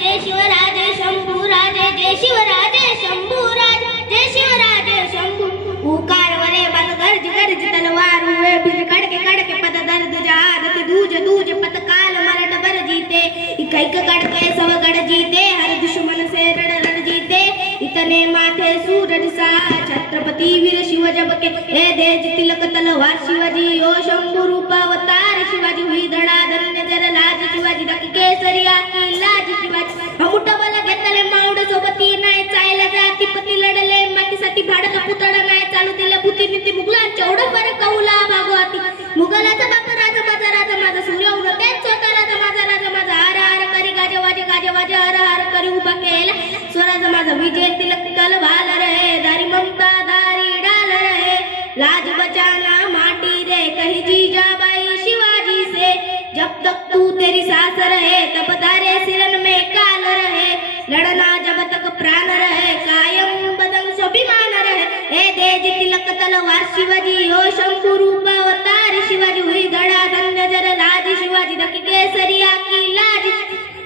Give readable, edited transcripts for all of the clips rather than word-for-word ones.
जय शिवराजे शंभूराजे जय शिवराजे शंभूराज जय शिवराजे शंभू उकार वरे बल गर्ज गर्ज तलवार हुए बिल कड़के पद दर्द जादत दूज दूज पत काल मरण बर जीते इक कड़के सब गढ़ जीते हर दुश्मन से रड़ जीते इतने माथे सूरज सा छत्रपति वीर शिव जब के हे देज तिलक तलवार शिवाजी ओ शंभू रूप अवतार शिवाजी हुई धडा धन्य जर लाज शिवाजी दक केसरिया की लाज शिवाजी मुठवला घेतले मावड सोबती नाही चायला जाती पती लढले मातीसाठी भाडला पुतळा नाही चालू दिले भूती नीती मुघलांच्या उडपर कौला भागवती मुघलाचा बाप राजा माझा सूर्य उरते स्वतः राजा माझा हर हर करी गाजे वाजे हर हर करी उभा केला स्वराज माझा विजय तिलक तलवार रहे दारी ममता दारी डाल रहे लाज बचाना माटी रे कही जीजाबाई शिवाजी से जब तक तू तेरी सास रहे तब तारे सिरन में काल रहे लड़ना जब तक प्राण रहे कायम बदन स्वाभिमान रहे हे देज तिलक तलवार शिवाजी हो शंभू रूप अवतार शिवाजी हुई धड़ा धन्य जर लाज शिवाजी दक केसरिया की लाज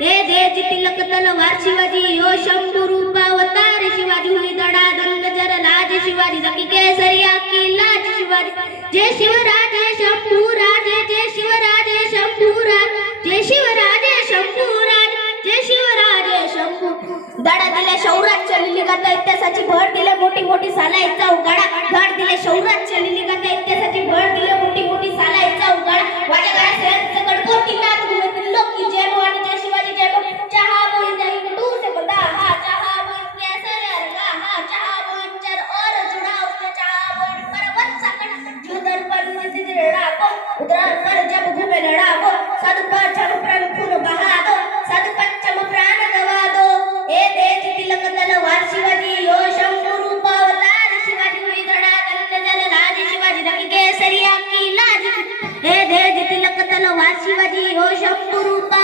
हे देज तिलक तलवार शिवाजी हो शंभू रूप अवतार शिवाजी हुई धड़ा धन्य जर लाज शिवाजी दक केसरिया की लाज शिवाजी जय शिवराजे शंभूराजे जय शिवराजे शंभूराज जय शिवराजे शंभूराज जय शिवराजे शंभू धडा दिले शौराच्या लिलिका इतिहासाची भर दिले मोठी मोठी सालाईचा उगाडा धड दिले शौराच्या लिलिका इतिहासाची भर दिले मोठी मोठी सालाईचा उगाडा वाजा गाय सेहत कडकोटी नाथ घुमे दिल्लो की जय भवानी जय शिवाजी जय भवानी चहा बोल जाई टू से बंदा हा चहा बोल कैसे लगा हा चहा बोल चर और जुड़ा उसने चहा बोल पर्वत सकट जुदर पर नदी रड़ा को उधर पर जब घूमे लड़ा को साधु पर जब प्राण खून बहा दो साधु पंचम प्राण गवा दो ए देज तिलक तलवार शिवाजी यो शंभू रूप अवतार शिवाजी हुई धड़ा धन्य जर लाज शिवाजी दक केसरिया की लाज ए देज तिलक तलवार शिवाजी यो शंभू रूप